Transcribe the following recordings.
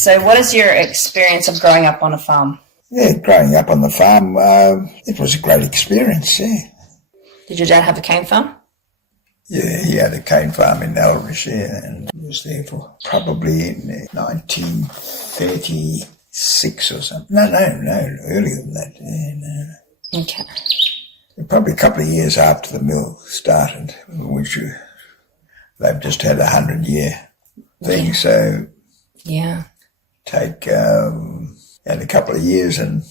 So what is your experience of growing up on a farm? Yeah, growing up on the farm, it was a great experience, yeah. Did your dad have a cane farm? Yeah, he had a cane farm in Lauri, yeah, and he was there for probably in 1936 or something. No, earlier than that. Yeah, no. Okay. Probably a couple of years after the mill started, which they've just had 100-year thing, yeah. So yeah, take and a couple of years and.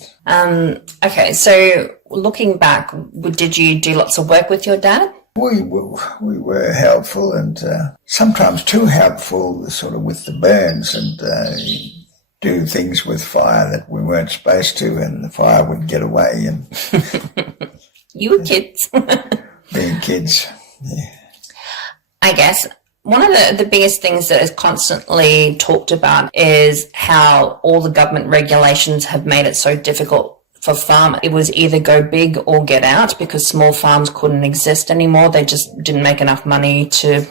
Okay, so looking back, did you do lots of work with your dad? We were helpful and sometimes too helpful, sort of with the burns and do things with fire that we weren't supposed to, and the fire would get away. And you were kids. Being kids, yeah. I guess one of the biggest things that is constantly talked about is how all the government regulations have made it so difficult for farmers. It was either go big or get out, because small farms couldn't exist anymore. They just didn't make enough money to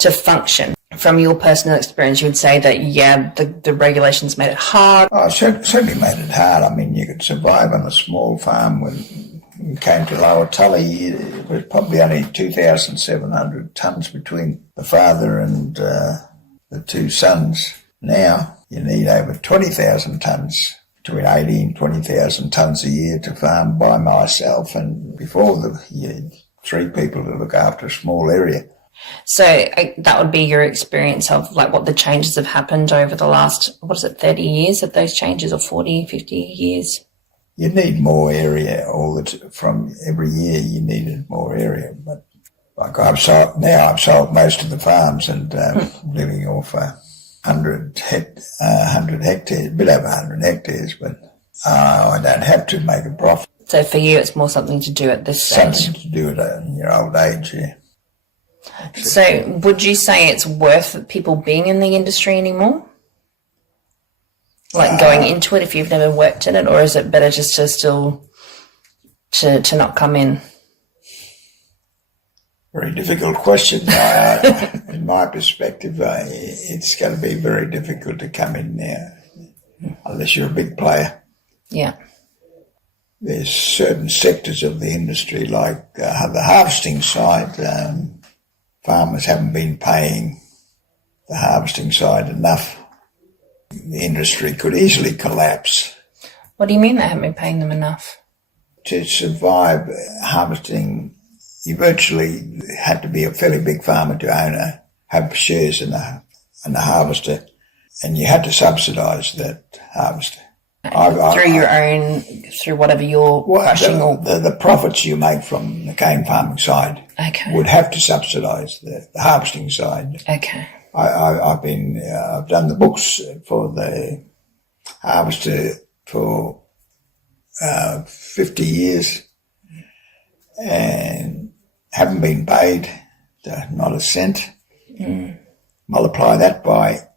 function. From your personal experience, you would say that, yeah, the regulations made it hard. Oh, certainly made it hard. I mean, you could survive on a small farm. When we came to Lower Tully, it was probably only 2,700 tonnes between the father and the two sons. Now you need over 20,000 tonnes, between 80 and 20,000 tonnes a year to farm by myself, and before you had 3 people to look after a small area. So that would be your experience of like what the changes have happened over the last, 30 years of those changes, or 40, 50 years? You need more area from every year. You needed more area, but like I've sold most of the farms and living off 100 hectares, a bit over 100 hectares, but I don't have to make a profit. So for you, it's more something to do at this stage? Something to do in your old age, yeah. So would you say it's worth people being in the industry anymore? Like going into it if you've never worked in it, or is it better just to still to not come in? Very difficult question. In my perspective, it's going to be very difficult to come in now, unless you're a big player. Yeah. There's certain sectors of the industry, like the harvesting side. Farmers haven't been paying the harvesting side enough. The industry could easily collapse. What do you mean they haven't been paying them enough? To survive harvesting, you virtually had to be a fairly big farmer to have shares in the harvester, and you had to subsidise that harvester. Through whatever you're crushing, or the profits you make from the cane farming side, okay, would have to subsidise the harvesting side. Okay. I've done the books for the harvester for 50 years and haven't been paid not a cent. Multiply that by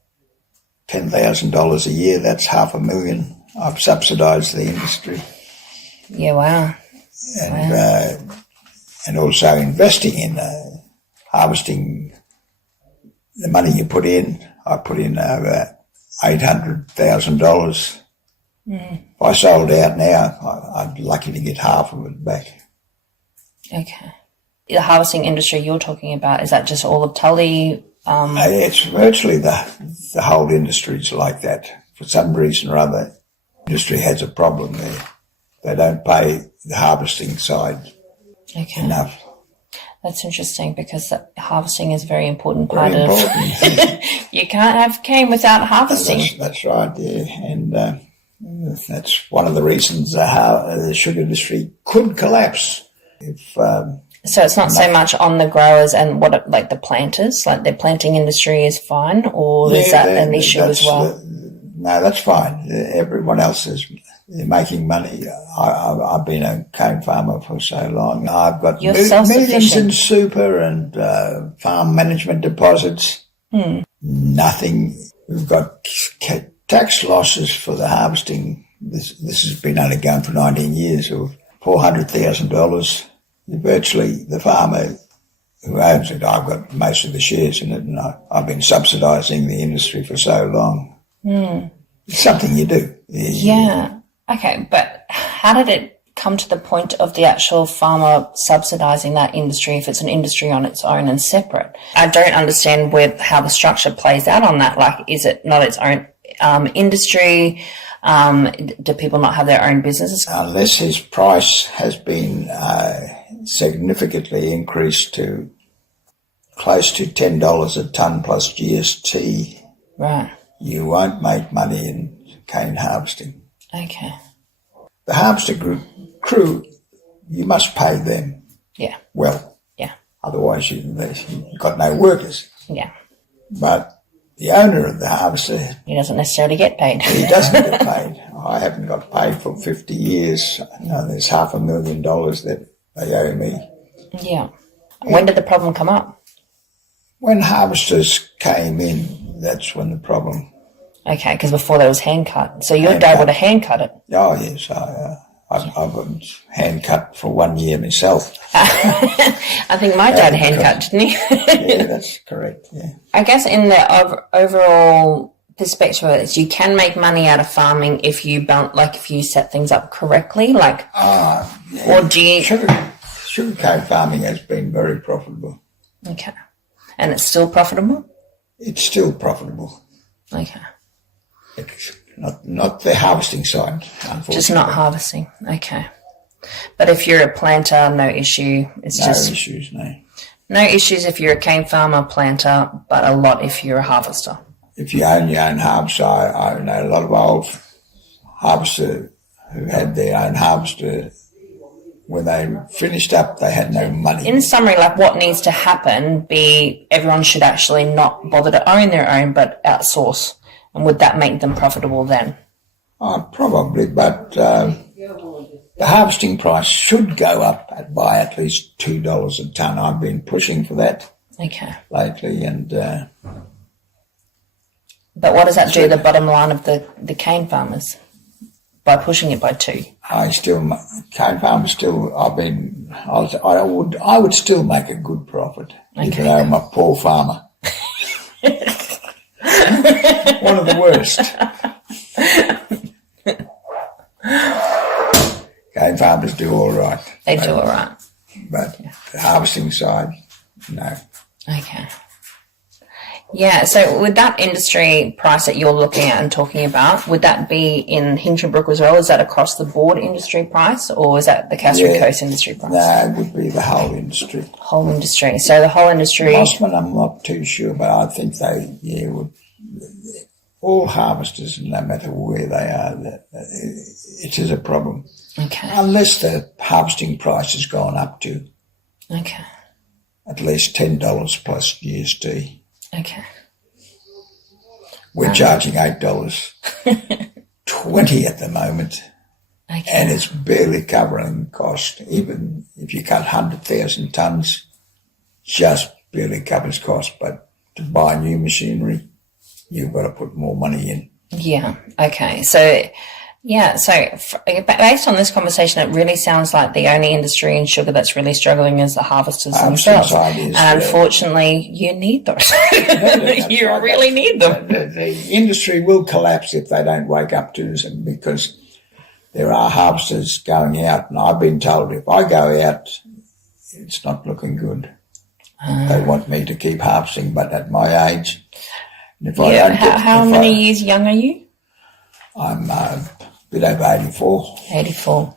$10,000 a year, that's $500,000. I've subsidised the industry. Yeah, wow. And also investing in harvesting. The money you put in, I put in over $800,000. If I sold out now, I'd be lucky to get half of it back. Okay. The harvesting industry you're talking about, is that just all of Tully? It's virtually the whole industry's like that. For some reason or other, industry has a problem there. They don't pay the harvesting side enough. That's interesting, because harvesting is a very important part of you can't have cane without harvesting. That's right, yeah. And that's one of the reasons how the sugar industry could collapse. So it's not so much on the growers and like the planters, like the planting industry is fine, or is that an issue as well? No, that's fine. Everyone else they're making money. I've been a cane farmer for so long. I've got millions in super and farm management deposits. Nothing. We've got tax losses for the harvesting. This has been only going for 19 years, of $400,000. Virtually the farmer who owns it, I've got most of the shares in it, and I've been subsidising the industry for so long. It's something you do. Yeah. Okay, but how did it come to the point of the actual farmer subsidising that industry if it's an industry on its own and separate? I don't understand how the structure plays out on that. Like, is it not its own industry? Do people not have their own businesses? Unless his price has been significantly increased to close to $10 a tonne plus GST, right, you won't make money in cane harvesting. Okay. The harvester crew, you must pay them. Yeah. Well. Yeah. Otherwise you've got no workers. Yeah. But the owner of the harvester, he doesn't necessarily get paid. He doesn't get paid. I haven't got paid for 50 years. There's $500,000 that they owe me. Yeah. When did the problem come up? When harvesters came in, that's when the problem. Okay, because before there was hand cut. So your dad would have hand cut it. Oh yes, I was hand cut for 1 year myself. I think my dad hand cut, didn't he? Yeah, that's correct. Yeah. I guess in the overall perspective of it, you can make money out of farming if you if you set things up correctly, like. Yeah. Or do you? Sugarcane farming has been very profitable. Okay. And it's still profitable? It's still profitable. Okay. It's not the harvesting side, unfortunately. Just not harvesting. Okay. But if you're a planter, no issue. It's no issues, no. No issues if you're a cane farmer, planter, but a lot if you're a harvester. If you own your own harvester, I know a lot of old harvesters who had their own harvester. When they finished up, they had no money. In summary, like what needs to happen everyone should actually not bother to own their own but outsource. And would that make them profitable then? Probably, but the harvesting price should go up by at least $2 a tonne. I've been pushing for that lately. And but what does that do to the bottom line of the cane farmers by pushing it by 2? Cane farmers still, I would still make a good profit, even though I'm a poor farmer. One of the worst. Cane farmers do all right. They do all right. But the harvesting side, no. Okay. Yeah, so with that industry price that you're looking at and talking about, would that be in Hinchinbrook as well? Is that across the board industry price, or is that the Castro Coast industry price? No, it would be the whole industry. Whole industry. So the whole industry... Mossman, I'm not too sure, but I think they, would... All harvesters, no matter where they are, it is a problem. Okay. Unless the harvesting price has gone up to at least $10 plus GST. Okay. We're charging $8, 20 at the moment, and it's barely covering the cost. Even if you cut 100,000 tonnes, just barely covers cost. But to buy new machinery, you've got to put more money in. Yeah. Okay. So based on this conversation, it really sounds like the only industry in sugar that's really struggling is the harvesters themselves. And unfortunately, you need those. You really need them. The industry will collapse if they don't wake up to them, because there are harvesters going out, and I've been told if I go out, it's not looking good. They want me to keep harvesting, but at my age, if I don't how many years young are you? I'm a bit over 84. 84.